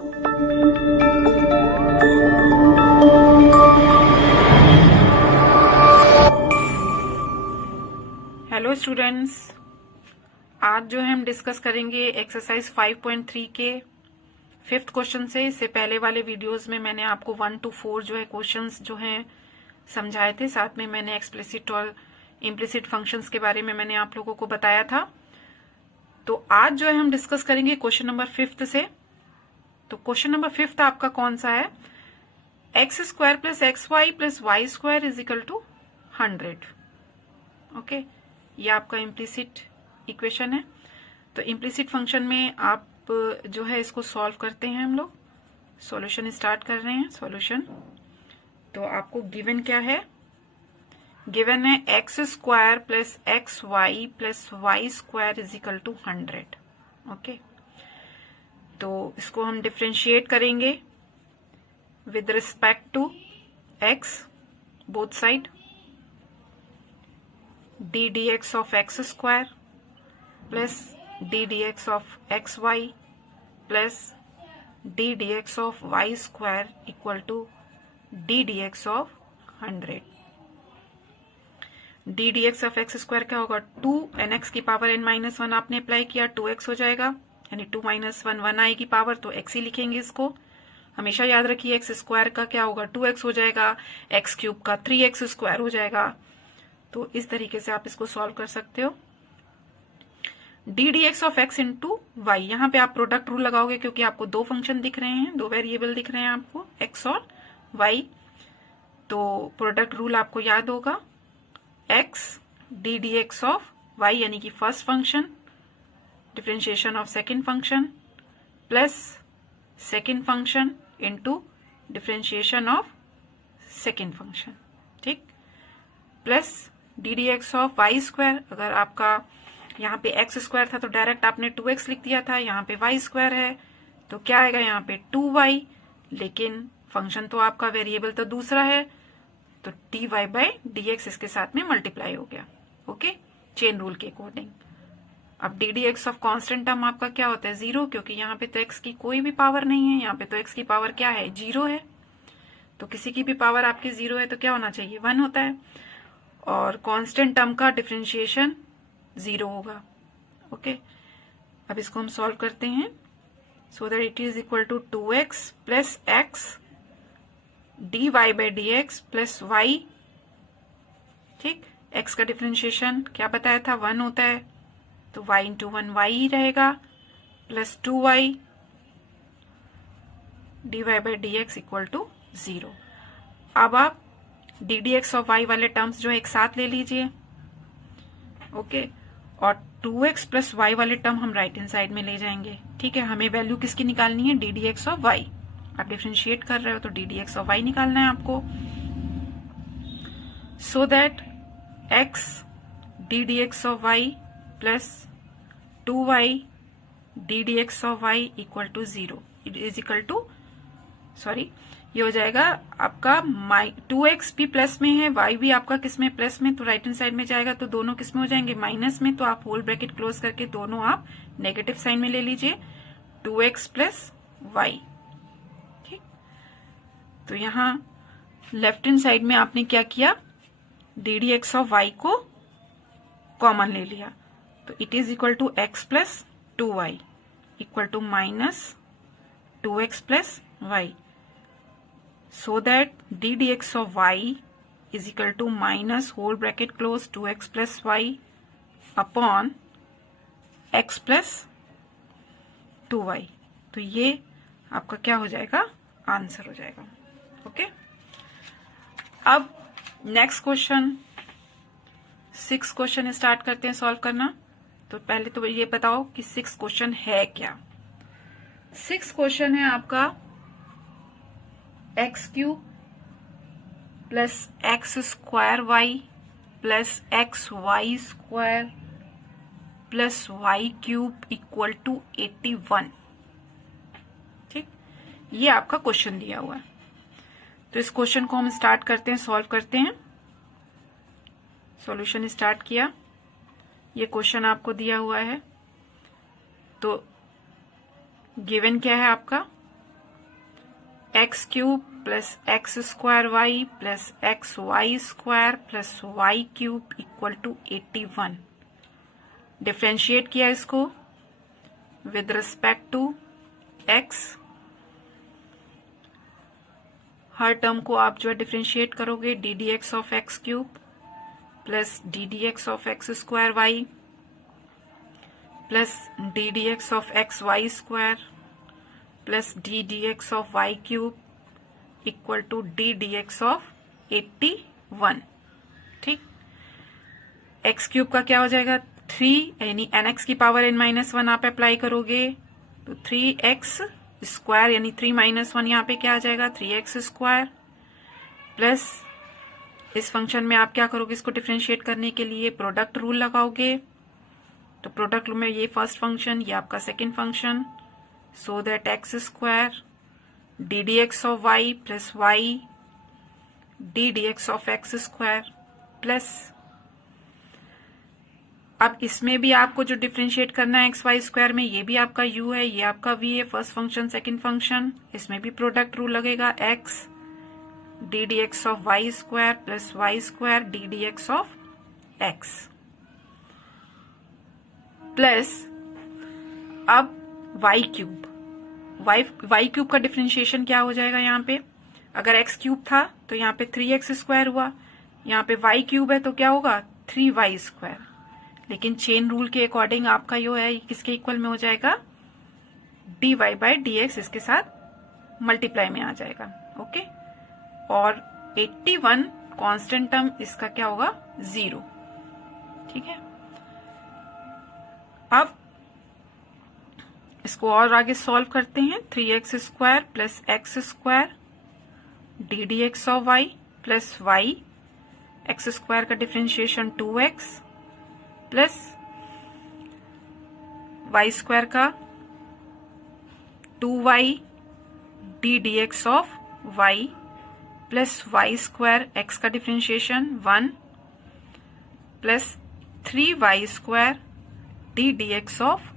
Hello students, आज जो है हम डिस्कस करेंगे एक्सरसाइज 5.3 के 5th क्वेश्चन से। इससे पहले वाले वीडियोस में मैंने आपको 1 to 4 जो है क्वेश्चंस जो हैं समझाए थे, साथ में मैंने एक्सप्लिसिट और इम्प्लिसिट फंक्शंस के बारे में मैंने आप लोगों को बताया था। तो आज जो है हम डिस्कस करेंगे क्वेश्चन नंबर 5th से। तो क्वेश्चन नंबर 5th आपका कौन सा है? X square plus x y plus y square is equal to 100। Okay, ये आपका इम्प्लिसिट इक्वेशन है। तो इम्प्लिसिट फंक्शन में आप जो है इसको सॉल्व करते हैं। हम लोग सॉल्यूशन स्टार्ट कर रहे हैं। सॉल्यूशन तो आपको गिवन क्या है? गिवन है x square plus x y plus y square is equal to 100। Okay, तो इसको हम डिफ्रेंशिएट करेंगे with respect to x, both side. d dx of x square plus d dx of xy plus d dx of y square equal to d dx of 100। d dx of x square क्या होगा? 2 n x की power n minus 1 आपने apply किया, 2x हो जाएगा, यानी 2 minus 1 1 आएगी power, तो x ही लिखेंगे इसको। हमेशा याद रखिए x स्क्वायर का क्या होगा? 2x हो जाएगा, x क्यूब का 3x स्क्वायर हो जाएगा। तो इस तरीके से आप इसको सॉल्व कर सकते हो। D d x of x into y, यहाँ पे आप प्रोडक्ट रूल लगाओगे क्योंकि आपको दो फंक्शन दिख रहे हैं, दो वेरिएबल दिख रहे हैं आपको, एक्स और वाई। तो प्रोडक्ट रूल आपको याद होगा, x d d x of y यानी कि first function differentiation of second function plus second function into differentiation of second function, ठीक, plus d d x of y square. अगर आपका यहाँ पे एक्स स्क्वायर था तो डायरेक्ट आपने 2x लिख दिया था, यहाँ पे वाई स्क्वायर है तो क्या आएगा? यहाँ पे 2y, लेकिन फंक्शन तो आपका वेरिएबल तो दूसरा है, तो dy बाई dx इसके साथ में मल्टीप्लाई हो गया। ओके, चेन रूल के अकॉर्डिंग। अब D d x of constant term आपका क्या होता है? 0, क्योंकि यहाँ पे तो x की कोई भी पावर नहीं है, यहाँ पे तो x की पावर क्या है? 0 है। तो किसी की भी पावर आपकी 0 है तो क्या होना चाहिए? 1 होता है। और कांस्टेंट टर्म का डिफरेंशिएशन 0 होगा। ओके, अब इसको हम सॉल्व करते हैं। So that it is equal to 2x plus x d y by d x plus y, ठीक। x का डिफरेंशिएशन क्या बताया था? 1 होता है, तो y इंटू 1 y ही रहेगा, plus 2y d y by d x equal to 0। अब आप d d x of y वाले टर्म्स जो है एक साथ ले लीजिए। ओके, और 2x प्लस वाई वाले टर्म हम राइट हैंड साइड में ले जाएंगे। ठीक है, हमें वैल्यू किसकी निकालनी है? D d x of y. आप डिफरेंशिएट कर रहे हो तो d d x of y निकालना है आपको। So that x d d x of y plus 2y d d x of y equal to 0 is equal to, sorry, ये हो जाएगा आपका 2x भी प्लस में है, y भी आपका किस में? प्लस में, तो राइट हैंड साइड में जाएगा, तो दोनों किस में हो जाएंगे? माइनस में। तो आप होल ब्रैकेट क्लोज करके दोनों आप नेगेटिव साइन में ले लीजिए, 2x प्लस वाई, ठीक। तो यहाँ लेफ्ट हैंड साइड में आपने क्या किया? D d x of y को कॉमन ले लिया, तो it is equal to x plus 2y equal to minus 2x plus y. So that d dx of y is equal to minus whole bracket close 2x plus y upon x plus 2y। तो ये आपका क्या हो जाएगा? Answer हो जाएगा। Okay, अब next question 6 question start करते हैं सॉल्व करना। तो पहले तो ये बताओ कि 6 क्वेश्चन है क्या? 6 क्वेश्चन है आपका x cube plus x square y plus x y square plus y cube equal to 81, ठीक। ये आपका क्वेश्चन दिया हुआ है। तो इस क्वेश्चन को हम स्टार्ट करते हैं, सॉल्व करते हैं। सॉल्यूशन स्टार्ट किया, ये क्वेश्चन आपको दिया हुआ है। तो गिवन क्या है आपका? X cube plus x square y plus x y square plus y cube equal to 81। Differentiate किया इसको विद रिस्पेक्ट टू एक्स। हर टर्म को आप जो है डिफ्रेंशिएट करोगे, d d x of x cube plus d d x of x square y plus d d x of x y square plus d d x of y cube equal to d d x of 81। ठीक, x cube का क्या हो जाएगा 3, यानी N x की power n minus 1 आप apply करोगे तो 3x स्क्वायर यानी 3 माइनस 1 यहाँ पे क्या आ जाएगा 3x स्क्वायर प्लस इस फंक्शन में आप क्या करोगे, इसको डिफ्रेंशिएट करने के लिए प्रोडक्ट रूल लगाओगे। तो प्रोडक्ट रूल में ये फर्स्ट फंक्शन, ये आपका second function, so that x square d d x of y plus y d d x of x square plus, अब इसमें भी आपको जो डिफ्रेंशिएट करना है एक्स वाई स्क्वायर में, ये भी आपका u है, ये आपका v है, फर्स्ट फंक्शन सेकंड फंक्शन, इसमें भी प्रोडक्ट रूल लगेगा x d d x of y square plus y square d d x of x plus अब वाई क्यूब। वाई क्यूब का डिफ्रेंशिएशन क्या हो जाएगा, यहाँ पे अगर एक्स क्यूब था तो यहाँ पे 3x स्क्वायर हुआ, यहाँ पे वाई क्यूब है तो क्या होगा 3y स्क्वायर, लेकिन चेन रूल के अकॉर्डिंग आपका जो है किसके इक्वल में हो जाएगा dy बाई डी एक्स, इसके साथ मल्टीप्लाई में आ जाएगा। ओके, और 81 कांस्टेंट टर्म, इसका क्या होगा 0। ठीक है, अब इसको और आगे सॉल्व करते हैं। 3x square plus x square d d x of y plus y, x square का differentiation 2x plus y square का 2y d d x of y plus y square, x का differentiation 1 plus 3y square d d x of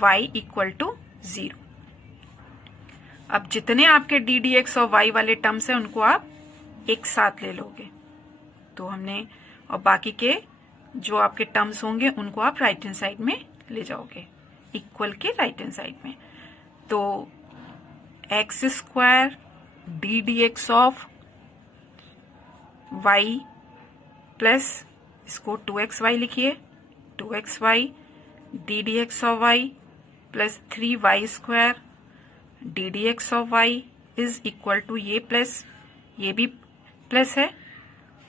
y equal to 0। अब जितने आपके d d x of y वाले terms हैं उनको आप एक साथ ले लोगे, तो हमने, और बाकी के जो आपके टर्म्स होंगे उनको आप राइट हैंड साइड में ले जाओगे, इक्वल के राइट हैंड साइड में। तो x square d d x of y plus इसको 2xy लिखिए, 2xy d d x of y plus 3y square d d x of y is equal to, ये plus ये भी plus है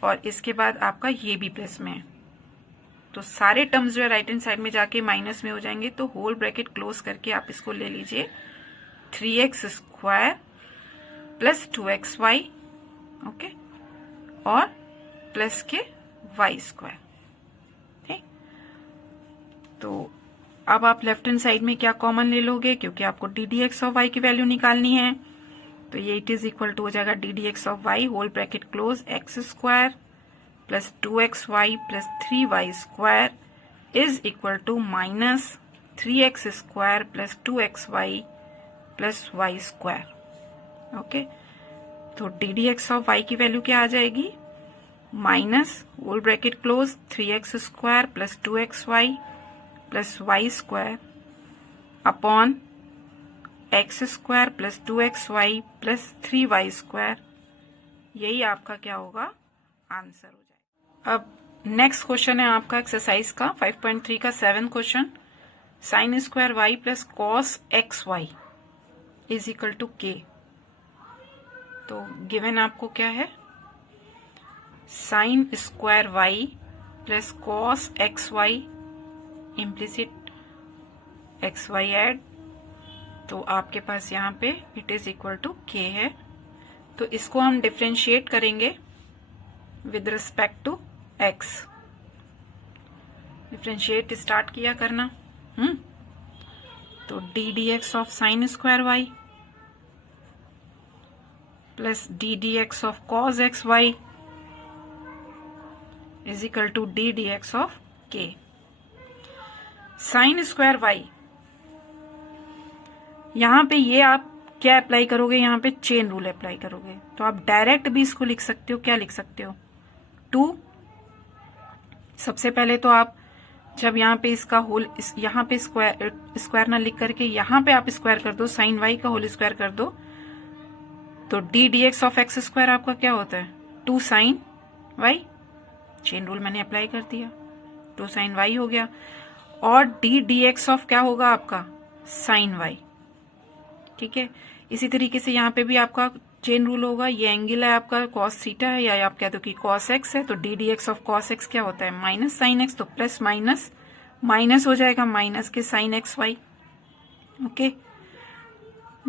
और इसके बाद आपका ये भी प्लस में है, तो सारे टर्म्स जो है राइट हैंड साइड में जाके माइनस में हो जाएंगे। तो होल ब्रैकेट क्लोज करके आप इसको ले लीजिए 3x square plus 2xy, okay, और प्लस के y स्क्वायर। ठीक, तो अब आप लेफ्ट हैंड साइड में क्या कॉमन ले लोगे, क्योंकि आपको d d x of y की वैल्यू निकालनी है, तो ये इट इज इक्वल टू हो जाएगा d d x of y whole bracket close x square plus 2xy plus 3y square is equal to minus 3x square plus 2xy plus y square. Okay, तो d d x of y की value क्या आ जाएगी, minus whole bracket close 3x square plus 2xy plus y square upon x square plus 2xy plus 3y square, यही आपका क्या होगा answer हो जाएगा। अब नेक्स्ट क्वेश्चन है आपका एक्सरसाइज का 5.3 का 7 question, sine square y plus cos x y is equal to k. तो गिवन आपको क्या है, sine square y plus cos x y implicit x y एड, तो आपके पास यहाँ पे इट इज इक्वल टू के है। तो इसको हम डिफ्रेंशिएट करेंगे with respect to x. Differentiate start किया करना, तो d d x of sine square y plus d d x of cos x y is equal to d d x of k. Sine square y, यहां पे ये आप क्या apply करोगे यहाँ पे, चेन रूल अप्लाई करोगे। तो आप डायरेक्ट भी इसको लिख सकते हो, क्या लिख सकते हो, 2। सबसे पहले तो आप जब यहाँ पे इसका होल यहाँ पे स्क्वायर ना लिख करके यहाँ पे आप स्क्वायर कर दो, साइन वाई का होल स्क्वायर कर दो, तो d d x of x square आपका क्या होता है, 2 साइन वाई। चेन रूल मैंने अप्लाई कर दिया, 2 साइन वाई हो गया। और डी डी एक्स ऑफ क्या होगा आपका, साइन वाई। ठीक है, इसी तरीके से यहाँ पे भी आपका चेन रूल होगा। ये एंगल है आपका कॉस थीटा है, या आप कह दो कि कॉस एक्स है, तो d d x of cos x क्या होता है, माइनस साइन एक्स। तो प्लस माइनस माइनस हो जाएगा, माइनस के sine x y. Okay,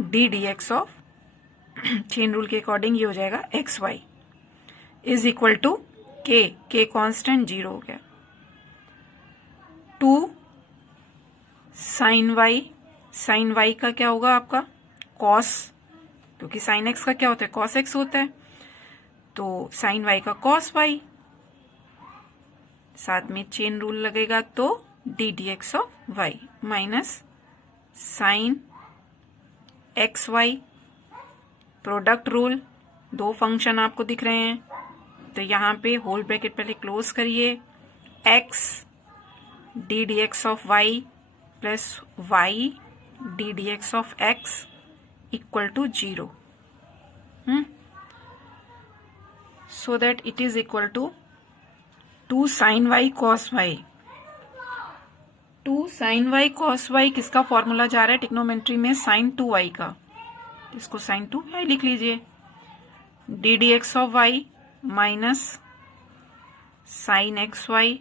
d d x of chain rule के अकॉर्डिंग ये हो जाएगा x y is equal to k constant 0 हो गया, 2 साइन वाई का क्या होगा आपका कॉस, क्योंकि साइन एक्स का क्या होता है, कॉस एक्स होता है, तो साइन वाई का कॉस वाई, साथ में चेन रूल लगेगा, तो d d x of y minus sine x y. Product rule, 2 function आपको दिख रहे हैं, तो यहां पे होल ब्रैकेट पहले क्लोज करिए, x d d x of y plus y d d x of x equal to 0, so that it is equal to 2 sin y cos y। 2 sin y cos y किसका formula जा रहा है trigonometry में, sin 2y का, इसको sin 2y लिख लीजिए, d d x of y minus sine x y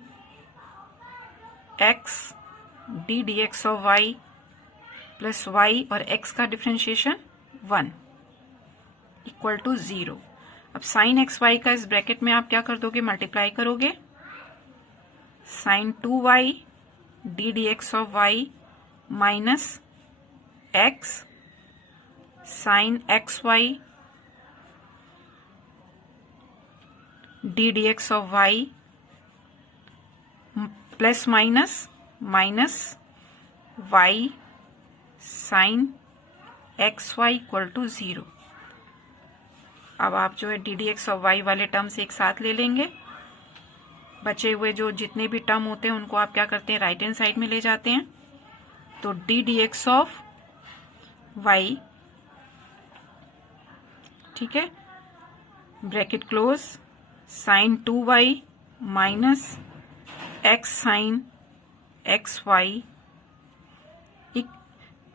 x d d x of y plus y और एक्स का डिफ्रेंशिएशन 1 इक्वल टू 0। अब साइन एक्स वाई का इस ब्रैकेट में आप क्या कर दोगे, मल्टीप्लाई करोगे, sine 2y d d x of y minus x sine x y d d x of y plus minus minus y sine x y equal to 0। अब आप जो है d d x of y वाले terms एक साथ ले लेंगे, बचे हुए जो जितने भी टर्म होते हैं उनको आप क्या करते हैं, राइट हैंड साइड में ले जाते हैं, तो d d x of y, ठीक है, bracket close, sine 2y minus x sine x y,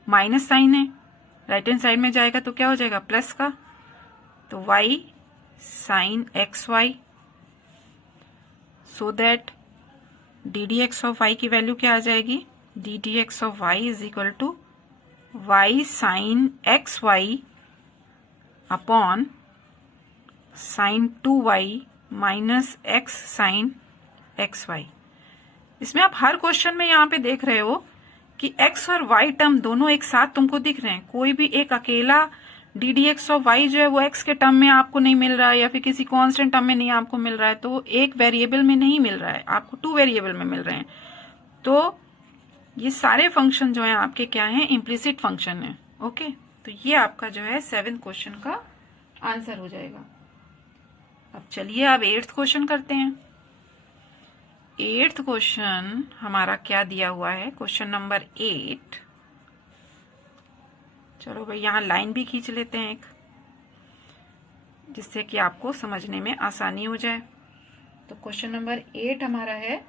minus sine है, राइट हैंड साइड में जाएगा तो क्या हो जाएगा, प्लस का, तो y sine x y, so that d d x of y की वैल्यू क्या आ जाएगी, d d x of y is equal to y sine x y upon sine 2y minus x sine x y. इसमें आप हर question में यहाँ पे देख रहे हो कि x और y टर्म दोनों एक साथ तुमको दिख रहे हैं, कोई भी एक अकेला d d x of y जो है वो x के टर्म में आपको नहीं मिल रहा है, या फिर किसी कांस्टेंट टर्म में नहीं आपको मिल रहा है, तो एक वेरिएबल में नहीं मिल रहा है, आपको 2 वेरिएबल में मिल रहे हैं। तो ये सारे फंक्शन जो है आपके क्या है, इम्प्लिसिट फंक्शन है। ओके, तो ये आपका जो है 7th क्वेश्चन का आंसर हो जाएगा। अब चलिए अब 8th क्वेश्चन करते हैं। 8th क्वेश्चन हमारा क्या दिया हुआ है, क्वेश्चन नंबर 8। चलो भाई यहां लाइन भी खींच लेते हैं एक, जिससे कि आपको समझने में आसानी हो जाए। तो क्वेश्चन नंबर 8 हमारा है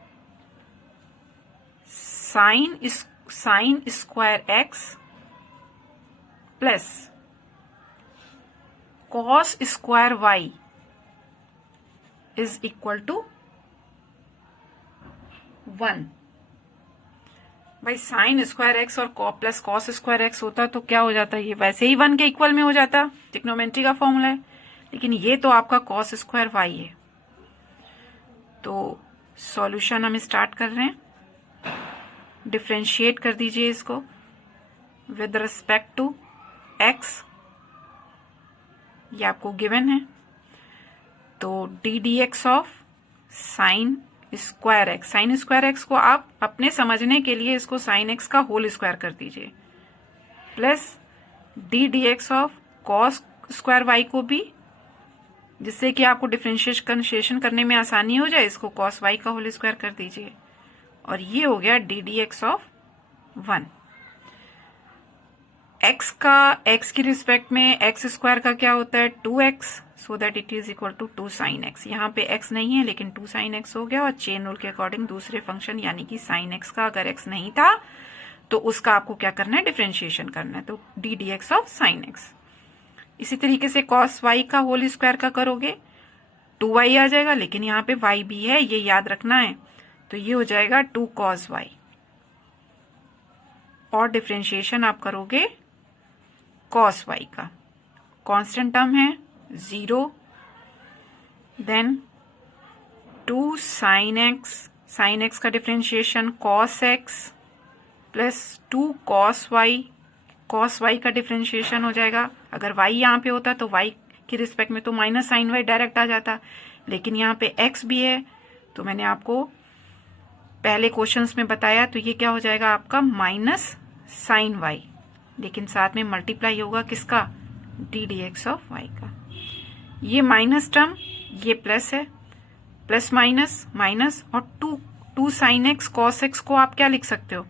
sine square x plus cos square y is equal to 1। भाई साइन स्क्वायर एक्स और प्लस कॉस स्क्वायर एक्स होता तो क्या हो जाता, ये वैसे ही 1 के इक्वल में हो जाता, ट्रिग्नोमेट्री का फॉर्मूला है, लेकिन ये तो आपका कॉस स्क्वायर वाई है। तो सॉल्यूशन हम स्टार्ट कर रहे हैं, डिफ्रेंशिएट कर दीजिए इसको विद रिस्पेक्ट टू एक्स, ये आपको गिवन है। तो d d x of sine square x, sine square x को आप अपने समझने के लिए इसको साइन एक्स का होल स्क्वायर कर दीजिए, plus d d x of cos square y को भी, जिससे कि आपको डिफ्रेंशिएशन करने में आसानी हो जाए, इसको कॉस वाई का होल स्क्वायर कर दीजिए और ये हो गया d d x of 1। X का एक्स की रिस्पेक्ट में एक्स स्क्वायर का क्या होता है 2x, so that it is equal to 2 sine x. यहाँ पे x नहीं है लेकिन 2 साइन एक्स हो गया, और चेन रूल के अकॉर्डिंग दूसरे फंक्शन यानी कि साइन एक्स का अगर x नहीं था तो उसका आपको क्या करना है, डिफ्रेंशिएशन करना है, तो d d x of sine x. इसी तरीके से कॉस वाई का होल स्क्वायर का करोगे 2y आ जाएगा, लेकिन यहाँ पे y भी है, ये याद रखना है, तो ये हो जाएगा 2 cos y, और डिफ्रेंशिएशन आप करोगे cos y का, कांस्टेंट टर्म है 0, देन 2 sin x का differentiation cos x plus 2 cos y का डिफ्रेंशिएशन हो जाएगा। अगर y यहाँ पे होता तो y के रिस्पेक्ट में तो माइनस साइन y डायरेक्ट आ जाता, लेकिन यहाँ पे x भी है, तो मैंने आपको पहले क्वेश्चंस में बताया, तो ये क्या हो जाएगा आपका माइनस साइन y, लेकिन साथ में मल्टीप्लाई होगा किसका, d d x of y का। ये माइनस टर्म, ये प्लस है, प्लस माइनस माइनस, और 2 साइन एक्स कॉस एक्स को आप क्या लिख सकते हो,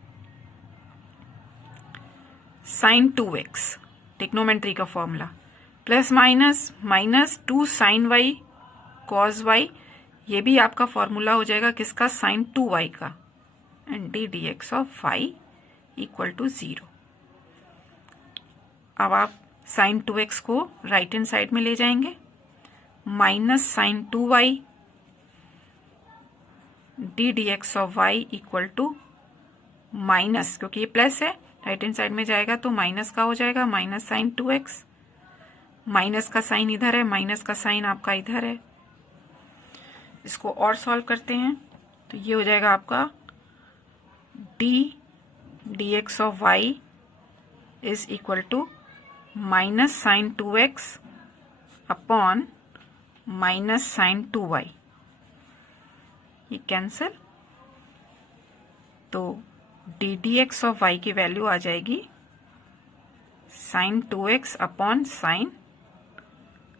साइन 2x, टेक्नोमेट्री का formula, plus minus minus 2 sine y cos y, ये भी आपका फॉर्मूला हो जाएगा किसका, साइन 2y का, and d d x of y equal to 0। अब आप साइन 2x को राइट हैंड साइड में ले जाएंगे, minus sine 2y d d x of y equal to minus, क्योंकि ये प्लस है राइट हैंड साइड में जाएगा तो माइनस का हो जाएगा, माइनस साइन 2x, माइनस का साइन इधर है, माइनस का साइन आपका इधर है। इसको और सॉल्व करते हैं तो ये हो जाएगा आपका d x of y is equal to minus sine 2x upon minus sine 2y, ये कैंसिल, तो d d x of y की वैल्यू आ जाएगी sine 2x upon sine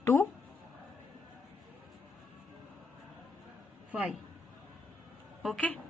2y। Okay.